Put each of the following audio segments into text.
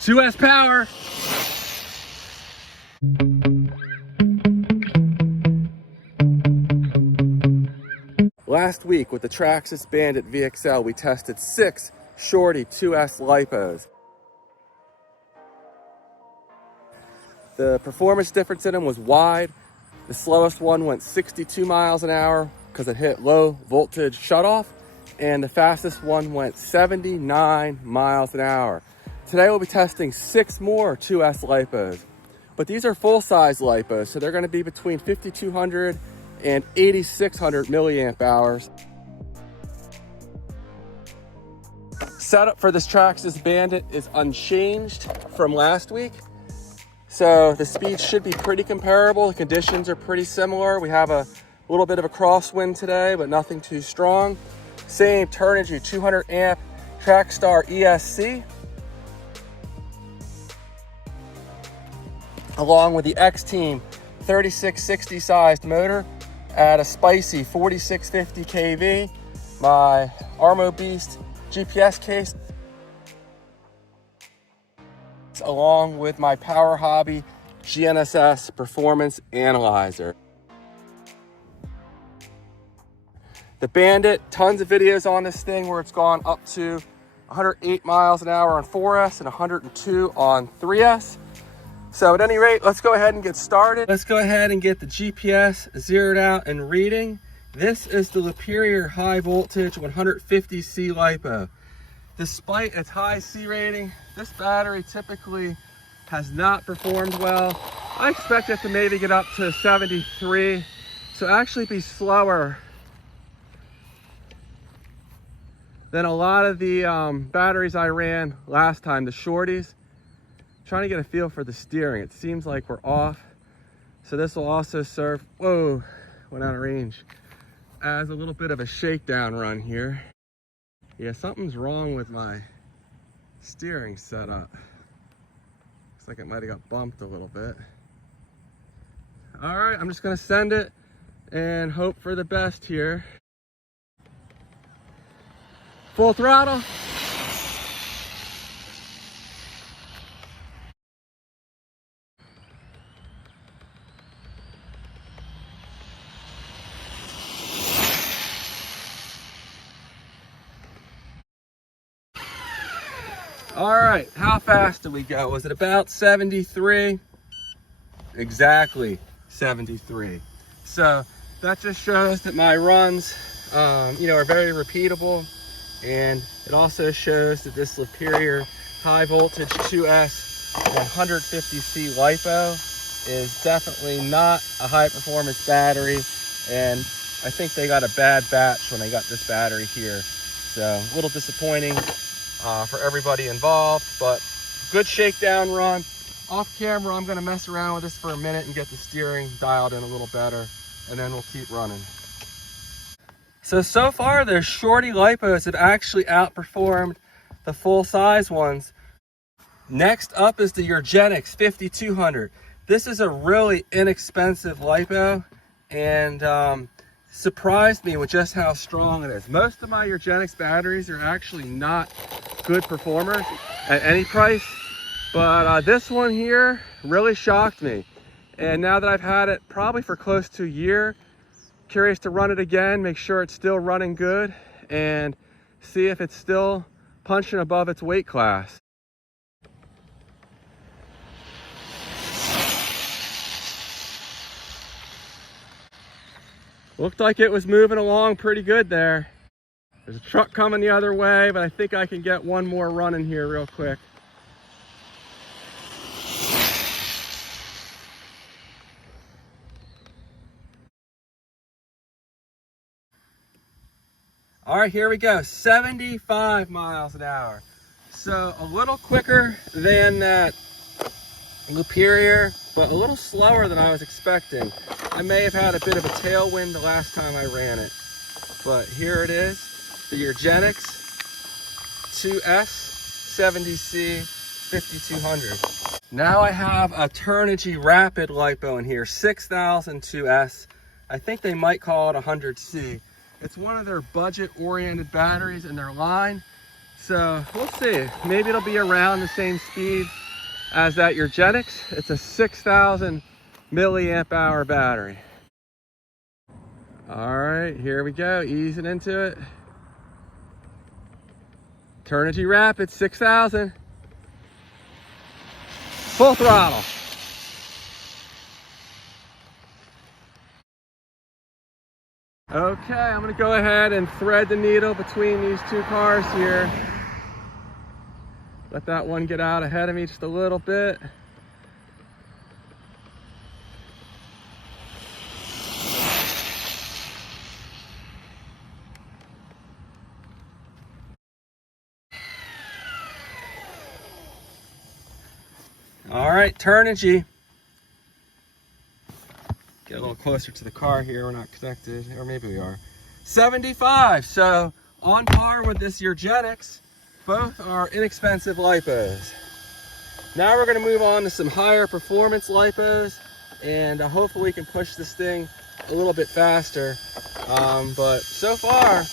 2S power. Last week with the Traxxas Bandit VXL, we tested 6 shorty 2S LIPOs. The performance difference in them was wide. The slowest one went 62 miles an hour because it hit low voltage shutoff, and the fastest one went 79 miles an hour. Today we'll be testing 6 more 2S LIPOs, but these are full-size LIPOs, so they're going to be between 5,200 and 8,600 milliamp hours. Setup for this Traxxas Bandit is unchanged from last week. So the speed should be pretty comparable. The conditions are pretty similar. We have a little bit of a crosswind today, but nothing too strong. Same Turnigy 200 amp Traxxas ESC, along with the XTeam 3660 sized motor at a spicy 4650 kV, my Armo Beast GPS case, along with my Power Hobby GNSS performance analyzer. The Bandit, tons of videos on this thing where it's gone up to 108 miles an hour on 4S and 102 on 3S. So at any rate, let's go ahead and get started. Let's go ahead and get the GPS zeroed out and reading. This is the Leperior high voltage 150C LiPo. Despite its high C rating, this battery typically has not performed well. I expect it to maybe get up to 73, so actually be slower than a lot of the batteries I ran last time, the shorties. Trying to get a feel for the steering. It seems like we're off. So this will also serve, whoa, went out of range, as a little bit of a shakedown run here. Yeah, something's wrong with my steering setup. Looks like it might have got bumped a little bit. All right, I'm just gonna send it and hope for the best here. Full throttle. All right, how fast did we go? Was it about 73? Exactly 73. So that just shows that my runs, are very repeatable, and it also shows that this Leperior high voltage 2S 150C LiPo is definitely not a high performance battery, and I think they got a bad batch when they got this battery here. So a little disappointing for everybody involved, but good shakedown run. Off camera, I'm gonna mess around with this for a minute and get the steering dialed in a little better, and then we'll keep running. So far, the shorty LiPos have actually outperformed the full-size ones. Next up is the Eurogenics 5200. This is a really inexpensive LiPo, and surprised me with just how strong it is. Most of my Eurogenics batteries are actually not good performers at any price, but this one here really shocked me. And now that I've had it probably for close to a year, curious to run it again, make sure it's still running good, and see if it's still punching above its weight class. Looked like it was moving along pretty good there. There's a truck coming the other way, but I think I can get one more run in here real quick. All right, here we go, 75 miles an hour. So a little quicker than that Luperior, but a little slower than I was expecting. I may have had a bit of a tailwind the last time I ran it, but here it is, the Eurogenics 2S 70C 5200. Now I have a Turnigy Rapid LiPo in here, 6000 2S. I think they might call it 100C. It's one of their budget-oriented batteries in their line. So we'll see. Maybe it'll be around the same speed as that Eurogenics. It's a 6,000 milliamp hour battery. All right, here we go, easing into it. Turnigy Rapid, 6,000. Full throttle. Okay, I'm gonna go ahead and thread the needle between these two cars here. Let that one get out ahead of me just a little bit. All right, Turnigy. Get a little closer to the car here. We're not connected, or maybe we are. 75, so on par with this Eurogenics. Both are inexpensive LIPOs. Now we're gonna move on to some higher performance LIPOs, and hopefully we can push this thing a little bit faster. But so far,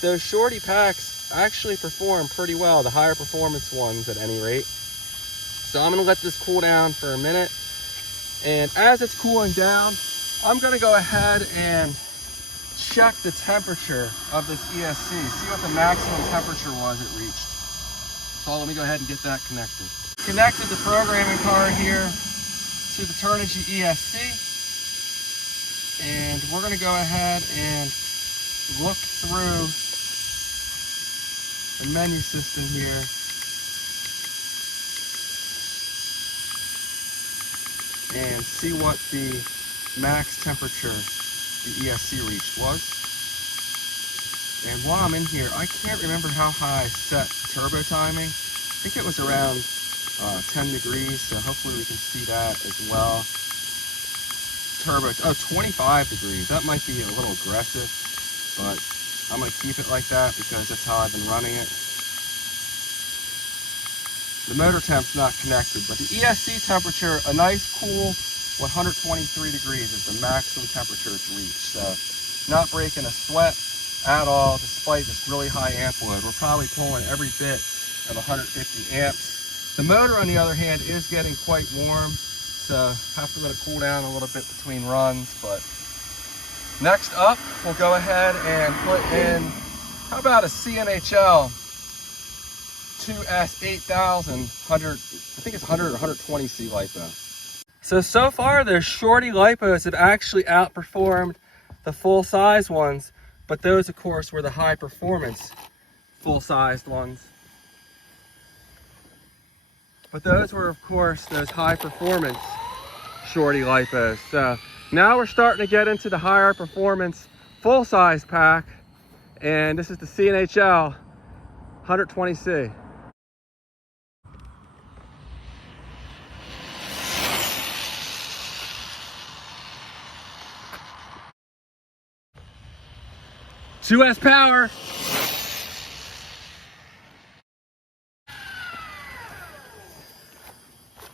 those shorty packs actually perform pretty well, the higher performance ones at any rate. So I'm gonna let this cool down for a minute. And as it's cooling down, I'm gonna go ahead and check the temperature of this ESC, see what the maximum temperature was it reached. So let me go ahead and get that connected. Connected the programming card here to the Turnigy ESC. And we're gonna go ahead and look through the menu system here. And see what the max temperature the ESC reached was. And while I'm in here, I can't remember how high I set turbo timing. I think it was around 10 degrees, so hopefully we can see that as well. Turbo, 25 degrees. That might be a little aggressive, but I'm gonna keep it like that because that's how I've been running it. The motor temp's not connected, but the ESC temperature, a nice cool 123 degrees is the maximum temperature it's reached. So not breaking a sweat at all, despite this really high amp load. We're probably pulling every bit of 150 amps. The motor, on the other hand, is getting quite warm, so have to let it cool down a little bit between runs. But next up, we'll go ahead and put in, how about a CNHL 2S 8000, 100, I think it's 100 or 120 C LiPo. So far the shorty LiPos have actually outperformed the full-size ones, but those of course were the high performance full-sized ones. But those were of course those high performance shorty LiPos. So now we're starting to get into the higher performance full-size pack, and this is the CNHL 120C. $2S power.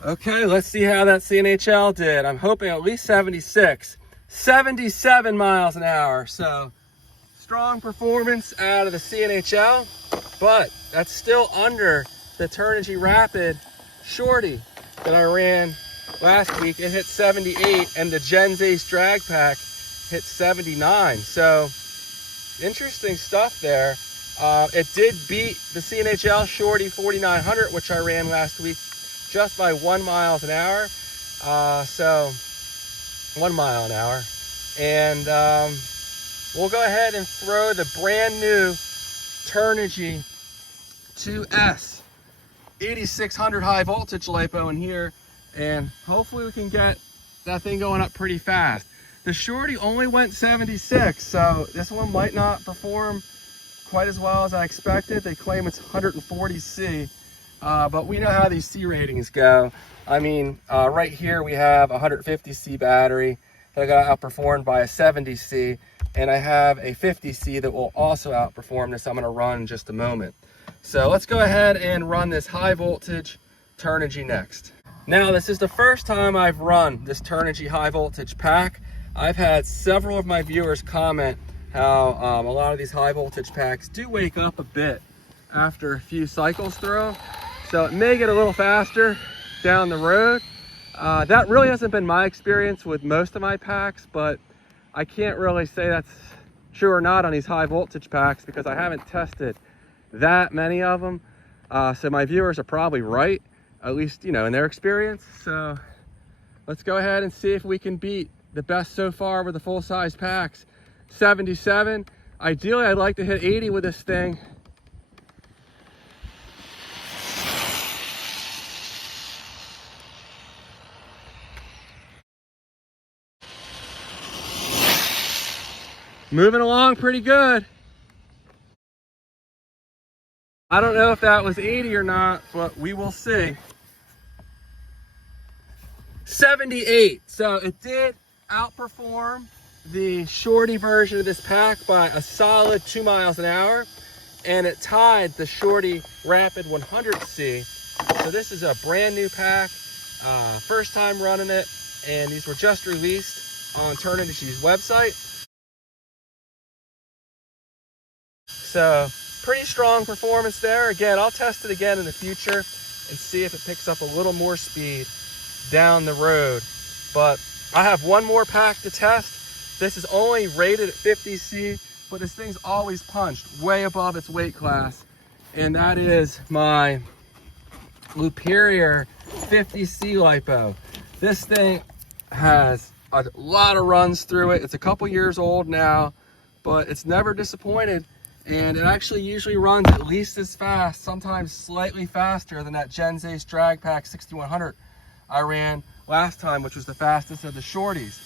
Okay, let's see how that CNHL did. I'm hoping at least 76, 77 miles an hour. So strong performance out of the CNHL, but that's still under the Turnigy Rapid shorty that I ran last week. It hit 78, and the Gens Ace drag pack hit 79. So interesting stuff there. It did beat the CNHL shorty 4900, which I ran last week, just by 1 mile an hour. So 1 mile an hour. And we'll go ahead and throw the brand new Turnigy 2S 8600 high voltage LiPo in here, and hopefully we can get that thing going up pretty fast. The shorty only went 76, so this one might not perform quite as well as I expected. They claim it's 140 C, but we know how these C ratings go. I mean, right here we have a 150 C battery that got outperformed by a 70 C, and I have a 50 C that will also outperform this. I'm going to run in just a moment. So let's go ahead and run this high voltage Turnigy next. Now, this is the first time I've run this Turnigy high voltage pack. I've had several of my viewers comment how a lot of these high voltage packs do wake up a bit after a few cycles through them. So it may get a little faster down the road. That really hasn't been my experience with most of my packs, but I can't really say that's true or not on these high voltage packs because I haven't tested that many of them. So my viewers are probably right, at least, you know, in their experience. So let's go ahead and see if we can beat the best so far with the full-size packs. 77. Ideally, I'd like to hit 80 with this thing. Moving along pretty good. I don't know if that was 80 or not, but we will see. 78. So it did outperform the shorty version of this pack by a solid 2 miles an hour, and it tied the shorty Rapid 100C. So this is a brand new pack, first time running it, and these were just released on Turnigy's website. So pretty strong performance there. Again, I'll test it again in the future and see if it picks up a little more speed down the road. But I have one more pack to test. This is only rated at 50C, but this thing's always punched way above its weight class. And that is my Luperior 50C LiPo. This thing has a lot of runs through it. It's a couple years old now, but it's never disappointed. And it actually usually runs at least as fast, sometimes slightly faster than that Gens Ace Drag Pack 6100 I ran last time, which was the fastest of the shorties.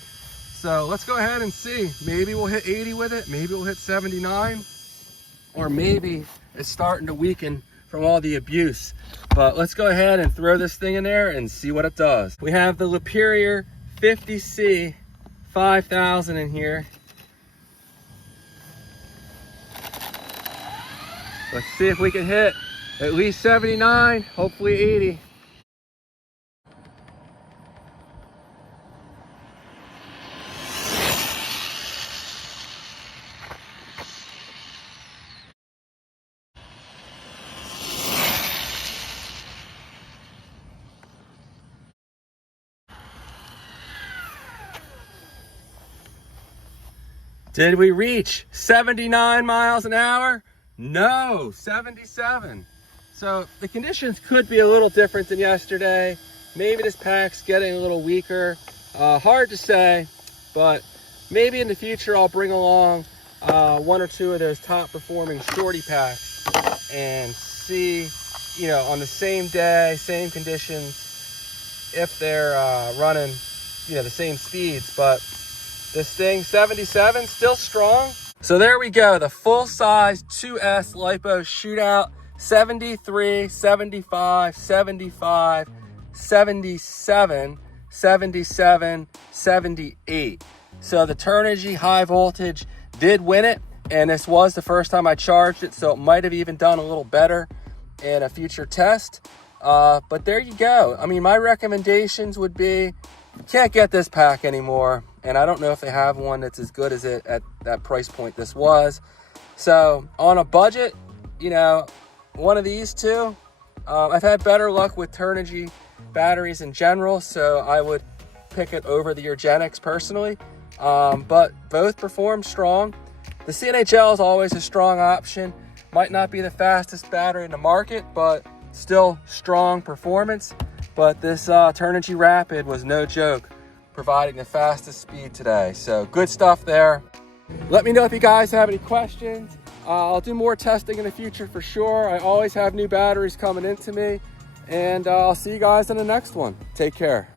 So let's go ahead and see. Maybe we'll hit 80 with it, maybe we'll hit 79, or maybe it's starting to weaken from all the abuse. But let's go ahead and throw this thing in there and see what it does. We have the Leperior 50C 5000 in here. Let's see if we can hit at least 79, hopefully 80. Did we reach 79 miles an hour? No, 77. So the conditions could be a little different than yesterday. Maybe this pack's getting a little weaker. Hard to say, but maybe in the future I'll bring along one or two of those top performing shorty packs and see, you know, on the same day, same conditions, if they're running, you know, the same speeds. But this thing, 77, still strong. So there we go, the full-size 2S LiPo shootout, 73, 75, 75, 77, 77, 78. So the Turnigy high voltage did win it, and this was the first time I charged it, so it might have even done a little better in a future test. But there you go. I mean, my recommendations would be, you can't get this pack anymore, and I don't know if they have one that's as good as it at that price point this was. So on a budget, you know, one of these two. I've had better luck with Turnigy batteries in general, so I would pick it over the Eurogenics personally. But both perform strong. The CNHL is always a strong option. Might not be the fastest battery in the market, but still strong performance. But this Turnigy Rapid was no joke, providing the fastest speed today. So good stuff there. Let me know if you guys have any questions. I'll do more testing in the future for sure. I always have new batteries coming into me. And I'll see you guys in the next one. Take care.